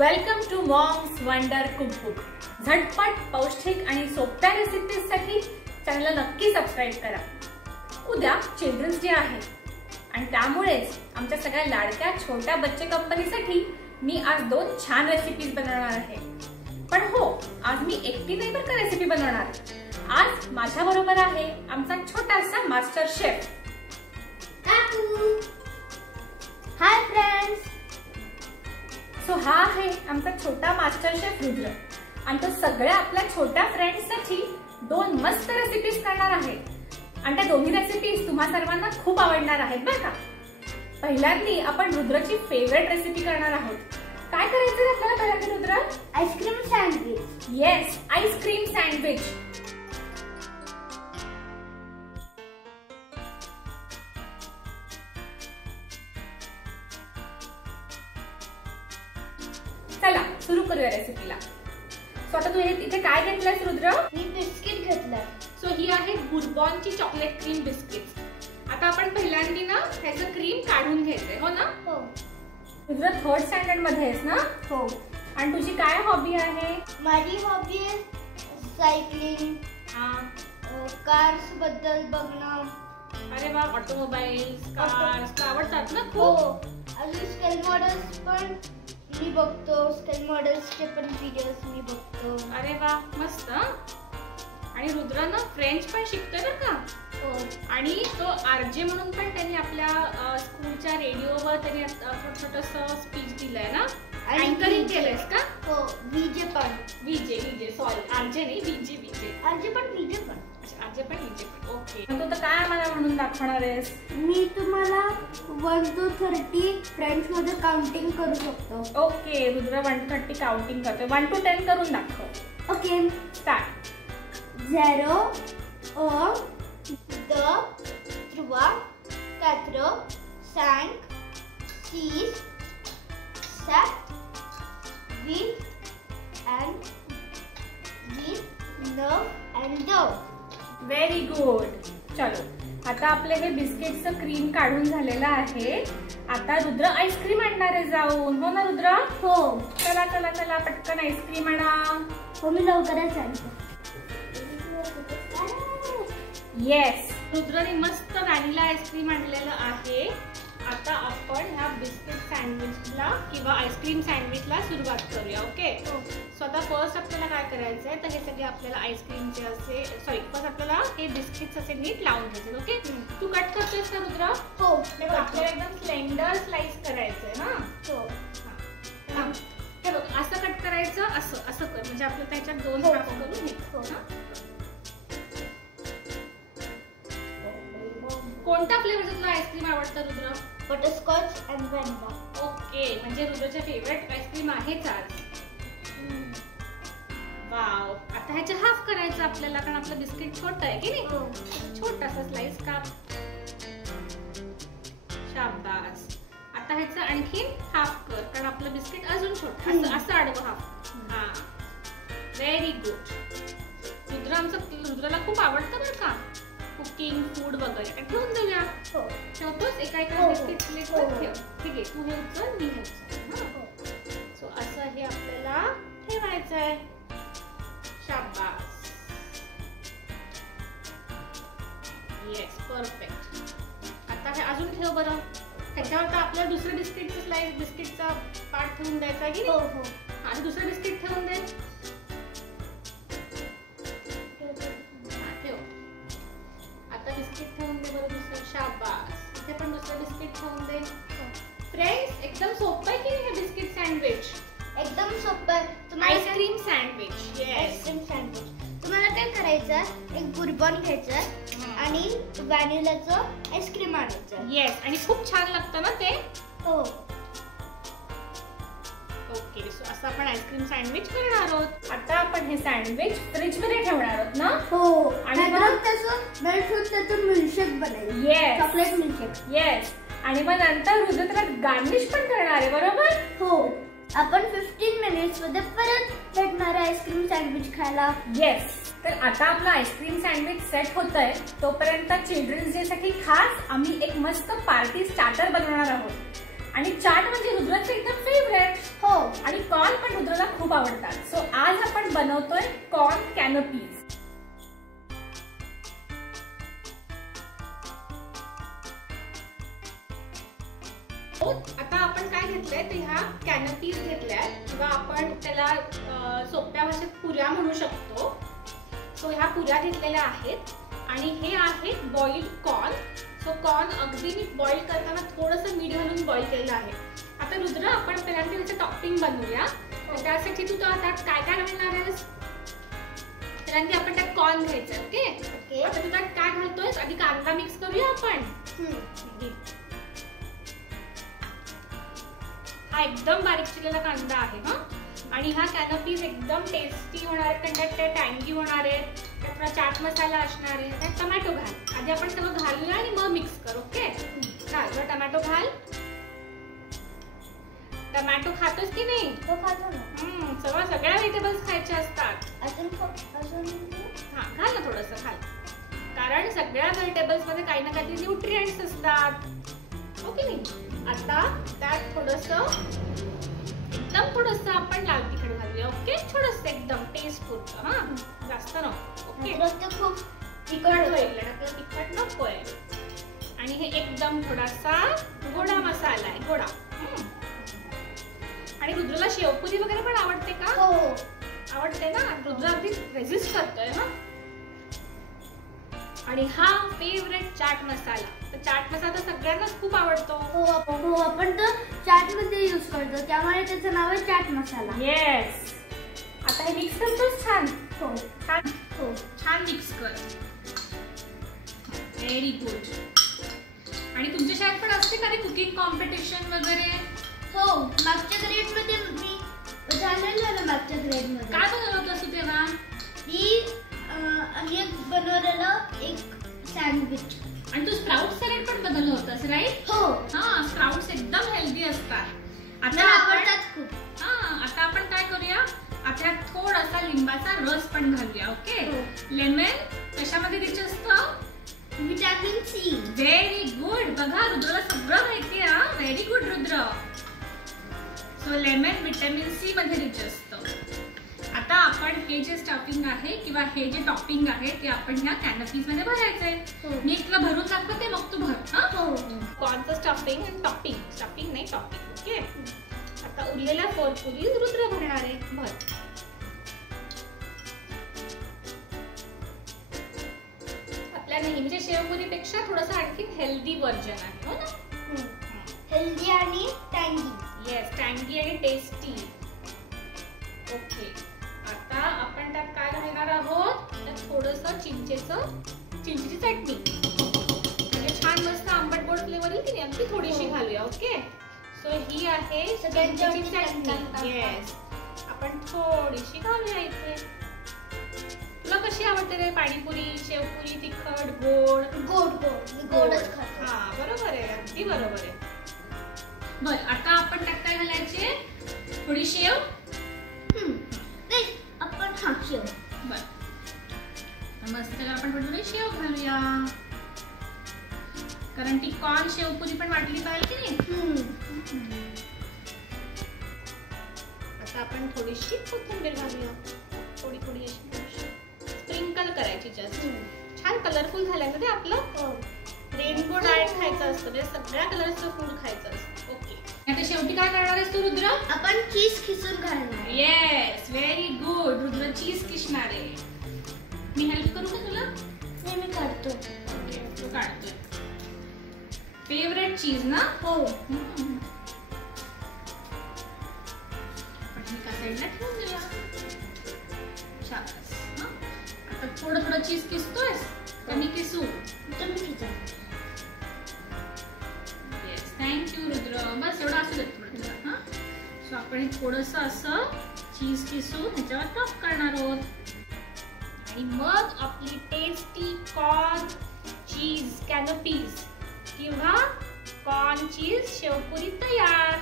Welcome to mom's wonder cookbook. झटपट पौष्टिक आणि सोप्या रेसिपीजसाठी चॅनलला नक्की सबस्क्राइब करा। उद्या चिल्ड्रन्स डे आहे आणि त्यामुळेच आमच्या सगळ्या लाडक्या छोट्या बच्चे कंपनीसाठी मी आज 2 छान रेसिपीज बनवणार आहे। पण हो, आज मी एकटी नाही बरं का रेसिपी बनवणार। आज माझ्या बरोबर आहे आमचा छोटासा मास्टर शेफ काकू। Hi friends. सो हा आहे आमचा छोटा मास्टर शेफ रुद्र आणि तो सगळ्या आपल्या छोट्या फ्रेंड्ससाठी 2 मस्त रेसिपीज करणार आहे आणि त्या दोन्ही रेसिपीज तुम्हा सर्वांना खूप आवडणार आहेत बरं का। पहिल्यांदी आपण रुद्रची फेवरेट रेसिपी करणार आहोत। काय करायचं आपल्याला पहिल्यांदा Rudra? Ice cream sandwich. Yes, ice cream sandwich. चला सुरू करूया रेसिपीला। सो आता तू इथे काय घेतलंयस रुद्र? मी बिस्किट घेतलंय। सो ही आहे बुरबॉनची चॉकलेट क्रीम बिस्किट्स। आता आपण पहिल्यांदी ना ह्याचं क्रीम काढून घ्यायचंय, हो ना? हो। रुद्र 3rd स्टँडर्ड मध्ये आहेस ना? हो। आणि तुझी काय हॉबी आहे? माझी हॉबी आहे सायकलिंग, कार्स बद्दल बघणं। अरे वा, ऑटोमोबाईल्स, कार्स आवडतात ना हो। खूप? अजून स्केल मॉडेल्स पण मी बघतो, स्केल मॉडेल्सचे पण व्हिडिओज मी बघतो। अरे वा, मस्त। आणि रुद्र ना फ्रेंच पण शिकतोय बरं का। हो। आणि तो आरजे म्हणून पण त्यांनी आपल्या स्कूलच्या रेडिओवर त्यांनी छोटंसं स्पीच दिलंय ना। अँकरिंग केलंयस का? हो। विजे पण। विजे सॉरी, आरजे नाही, विजे आरजे पण विजे पण। आरजे पण विजे पण। ओके, तू तर काय आम्हाला म्हणून दाखवणार आहेस? मी तुम्हाला 1 to 30 फ्रेंच मध्ये काउंटिंग करू शकतो। ओके, रुद्र 1 to 30 काउंटिंग करतोय। 1 to 10 करून दाखव। Okay, start. 0 1 2 3 4 5 6 7 8 and 9 and 10। Very good. चलो, आता आपले हे बिस्किटचं क्रीम काढून झालेलं आहे। आता रुद्र आईस्क्रीम आणणार आहे जाऊन, हो ना रुद्र? हो। चला चला चला, पटकन आईस्क्रीम आणा। हो, मी लवकरच आणतो। येस, रुद्रने मस्त व्हॅनिला आईस्क्रीम आणलेलं आहे। आता आपण ह्या बिस्किट सँडविचला किंवा आईस्क्रीम सँडविचला सुरुवात करूया। ओके, सो आता फर्स्ट आपल्याला काय करायचंय, तर हे सगळे आपल्याला आईस्क्रीमचे असे फर्स्ट आपल्याला हे बिस्किट्स असे नीट लावून घ्यायचे। ओके, तू कट करतोयस का रुद्र? हो। आपल्याला एकदम स्लेंडर स्लाइस करायचंय ना। हो। हे बघ, असं कट करायचं, असं असं कर, म्हणजे आपल्याला त्याच्यात 2 हाफ करून घ्यायचं। कोणत्या फ्लेवरचं तुला आईस्क्रीम आवडतं Rudra? Butterscotch and vanilla. Okay, म्हणजे रुद्रच्या फेवरेट आईस्क्रीम आहेच आज। वाव, आता ह्याचे हाफ करायचं आपल्याला, कारण आपलं बिस्किट छोटं आहे की नाही? छोटासा स्लाइस काप। शाबास। आता ह्याचं आणखी हाफ कर, कारण आपलं बिस्किट अजून छोटं, असं आडवं हाफ। हा, व्हेरी गुड। रुद्राला खूप आवडतं बरं का कुकिंग, फूड वगैरे। ठेवून देऊया। हो। ठेवतोस एका बिस्किट प्लेटवर ठेव। ठीक आहे, तू हे उचल, मी हे उचल। सो असं हे आपल्याला ठेवायचंय। शाबास। Yes, perfect. आता हे अजून ठेव बरं। ह्याच्यावर तर आपल्याला दुसरं बिस्किटचं स्लाइस, बिस्किटचा पार्ट ठेवून द्यायचा आहे की नाही? हो। आणि दुसरं बिस्किट ठेवून दे। बिस्किट ठेवून दे बरं दुसरं। शाबास। इथे पण दुसरं बिस्किट ठेवून दे। फ्रेंड्स, एकदम सोपं आहे की नाही हे बिस्किट सँडविच? एकदम सोपं आहे। Ice cream sandwich. आईस्क्रीम सँडविच तुम्हाला काय करायचं, एक बुरबॉन घ्यायचं आणि व्हॅनिलाचं आईस्क्रीम आणायचं। येस, आणि खूप छान लागतं ना ते? हो। ओके, सो असं आपण आईस्क्रीम सँडविच करणार आहोत। आता आपण हे सँडविच फ्रीज मध्ये ठेवणार आहोत ना? हो। आणि मग त्याचं मेल्ट होऊन त्याचं मिल्कशेक बनायचं। Yes, chocolate milkshake. येस, आणि मग नंतर रुद्र त्याला गार्निश पण करणार आहे, बरोबर? हो। आपण 15 मिनिट्स मध्ये परत भेटणार आहे आईस्क्रीम सँडविच खायला। येस, तर आता आपलं आईस्क्रीम सँडविच सेट होतंय, तोपर्यंत चिल्ड्रन्स डे साठी खास आम्ही एक मस्त पार्टी स्टार्टर बनवणार आहोत। आणि चाट म्हणजे रुद्राचं एकदम फेवरेट. हो. आणि कॉर्न पण रुद्राला खूप आवडतात. सो आज आपण बनवतोय कॉर्न कॅनोपीज. आता आपण काय घेतलंय तर ह्या कॅनोपीज घेतल्या किंवा आपण त्याला सोप्या भाषेत पुऱ्या म्हणू शकतो. सो ह्या पुऱ्या घेतलेल्या आहेत आणि हे आहे बॉइल्ड कॉर्न. सो कॉर्न अगदी मी बॉइल करताना थोडंसं मीठ घालून बॉइल केलेलं आहे. आता रुद्र आपण पहिल्यांदा त्याचं टॉपिंग बनवूया. त्यासाठी तू त्यात काय काय घालणार आहेस? पहिल्यांदा आपण त्यात कॉर्न घ्यायचं. ओके. आता तू त्यात काय घालतोयस? आधी कांदा मिक्स करूया आपण. हा एकदम बारीक चिरलेला कांदा आहे हा. आणि हा कॅनोपीज एकदम टेस्टी होणार आहे. त्याच्यात ते टँगी होणार आहे. त्यात चाट मसाला असणार आहे. त्यात टोमॅटो घाल. आधी आपण सगळं घालूया आणि मग मिक्स कर. ओके. घाल टोमॅटो घाल. टोमॅटो खातोस की नाही? तो खातो ना. सगळ्या व्हेजिटेबल्स खायचे असतात. हा घाल ना थोडंसं घाल. कारण सगळ्या व्हेजिटेबल्स मध्ये काही ना काहीतरी न्यूट्रिएंट्स असतात. ओके नाही. आता त्यात थोडंसं आपण लाल तिखट घालूया. ओके. थोडंसं एकदम टेस्ट पुरतं. हा जास्त नको. ओके. खूप तिखट होईल. तिखट नकोय. आणि हे एकदम थोडासा गोडा मसाला आहे. गोडा. आणि रुद्रला शेवपुरी वगैरे पण आवडते का? हो. आवडते ना. रुद्र अगदी रेजिस्ट करतोय हा. आणि हा फेवरेट चाट मसाला. तर चाट मसाला तर सगळ्यांनाच खूप आवडतो. हो. आपण तो चाट मध्ये यूज करतो त्यामुळे त्याचं नाव आहे चाट मसाला. येस. आता हे मिक्स करतोस छान. हो. छान मिक्स कर. Very good. आणि तुमच्या शाळेत पण असते का रे कुकिंग कॉम्पिटिशन वगैरे? हो. मागच्या ग्रेड मध्ये मी झालेलं ना. मागच्या ग्रेड मध्ये काय बनवलं होतं तू तेव्हा? आम्ही बनवलेलं एक सँडविच. आणि तू स्प्राउट सॅलड पण बनवलं होतंस राईट? हो. हा. स्प्राउट्स एकदम हेल्दी असतात. आता आपण काय करूया? आता थोडासा लिंबाचा रस पण घालूया. ओके. लेमन कशामध्ये रिच असतं? Vitamin C. Very good. बघा रुद्रला सगळं माहिती आहे. Very good Rudra. So lemon vitamin C मध्ये रिच असतं. आता आपण हे जे स्टफिंग आहे किंवा हे जे टॉपिंग आहे ते आपण ह्या कॅनोपीज मध्ये भरायचंय. मी तुला भरून दाखवते मग तू भर. कॉर्नचं स्टफिंग आणि टॉपिंग. स्टफिंग नाही टॉपिंग. ओके. आता उरलेल्या 4 पुरी रुद्र भरणार आहे. भर. आपल्या नेहमीच्या शेवपुरीपेक्षा थोडंसं आणखी हेल्दी व्हर्जन आहे. हो ना. हेल्दी आणि टँगी. येस. टँगी आणि टेस्टी. ओके. आता आपण त्यात काय घालणार आहोत? त्यात थोडंसं चिंचेची चटणी. म्हणजे छान मस्त आंबट गोड फ्लेवर येईल की नाही. अगदी थोडीशी घालूया. ओके. सो ही आहे चिंचेची चटणी. येस. आपण थोडीशी घालूया इथे. तुला कशी आवडते रे पाणीपुरी? शेवपुरी तिखट गोडच खातो. हा बरोबर आहे. अगदी बरोबर आहे. बर. आता आपण त्यात काय घालायचे? थोडी शेव. शेव. बर. मस्त त्याला आपण थोडी शेव घालूया. कारण ती कॉर्न शेवपुरी पण वाटली पाहिजे की नाही. आता आपण थोडीशी कोथिंबीर घालूया. थोडी अशी स्प्रिंकल करायची. जास्त छान कलरफुल झालंय ना ते आपलं. रेनबो डाएट खायचं असतं. म्हणजे सगळ्या कलरचं फूड खायचं असतं. ओके. आता शेवटी काय करणार आहेस तू रुद्र? आपण चीज खिसून घालणार. Yes. Very good. Rudra cheese किसणार आहे. मी हेल्प करू का तुला? मी काढतो. तू काढतोय. फेवरेट चीज ना? हो. आपण एका साईडला ठेवून देऊया. शाबास. आता थोडं चीज किसतोयस तर मी किसू? तुम्ही किसा. येस. थँक्यू रुद्र. बस एवढं असू देत थोडं. हा. सो आपण थोडंसं असं चीज किसून ह्याच्यावर टॉप करणार आहोत. आणि मग आपली टेस्टी कॉर्न चीज कॅनोपीज किंवा कॉर्न चीज शेवपुरी तयार.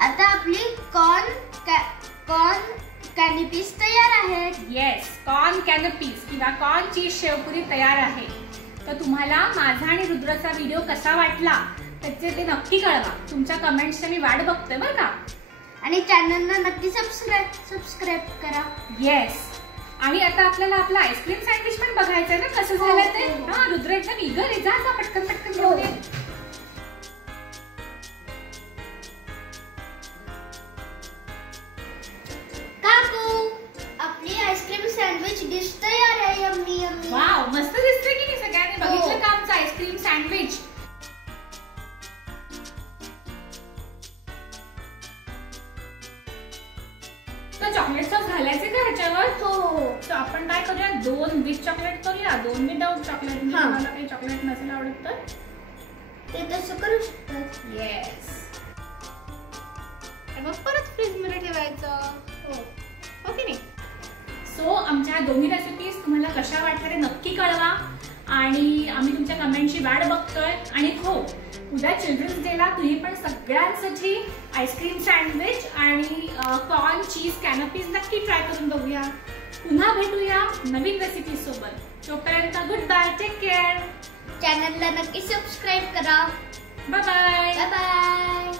आता आपली कॉर्न कॅनोपीज तयार आहे. आहेत. येस, कॉर्न कॅनपीज किंवा कॉर्न चीज शेवपुरी तयार आहे. तर तुम्हाला माझा आणि रुद्रचा व्हिडिओ कसा वाटला त्याचे ते नक्की कळवा. तुमच्या कमेंट्सची मी वाट बघते बरं का. आणि चॅनलला नक्की सबस्क्राईब करा. येस, आणि आता आपल्याला आपलं आईस्क्रीम सँडविच पण बघायचंय ना कसं झालं ते. हा, रुद्र एकदम इगर आहे. जा पटकन पटकन घेऊन ये. काकू, आपली आईस्क्रीम सँडविच डिश तयार आहे. Yummy yummy. वाव, मस्त दिसते की नाही. सगळ्यांनी बघितलं का आमचं आईस्क्रीम सँडविच. तर चॉकलेट सॉस घालायचे का ह्याच्यावर. हो, तर आपण काय करूया, 2 विथ चॉकलेट करूया. 2 विदाउट चॉकलेट. मला काही चॉकलेट नसेल आवडत तर ते तसं करू शकतात. येस, मग परत फ्रीज मध्ये ठेवायचं. हो की नाही. सो आमच्या दोन्ही रेसिपीज तुम्हाला कशा वाटल्या ते नक्की कळवा आणि आम्ही तुमच्या कमेंटची वाट बघतोय. आणि हो, उद्या चिल्ड्रन्स डेला तुम्ही पण सगळ्यांसाठी आईस्क्रीम सँडविच आणि कॉर्न चीज कॅनपीज नक्की ट्राय करून बघूया. पुन्हा भेटूया नवीन रेसिपी सोबत. तोपर्यंत गुड बाय, टेक केअर. चॅनलला नक्की सबस्क्राईब करा. Bye bye. Bye bye.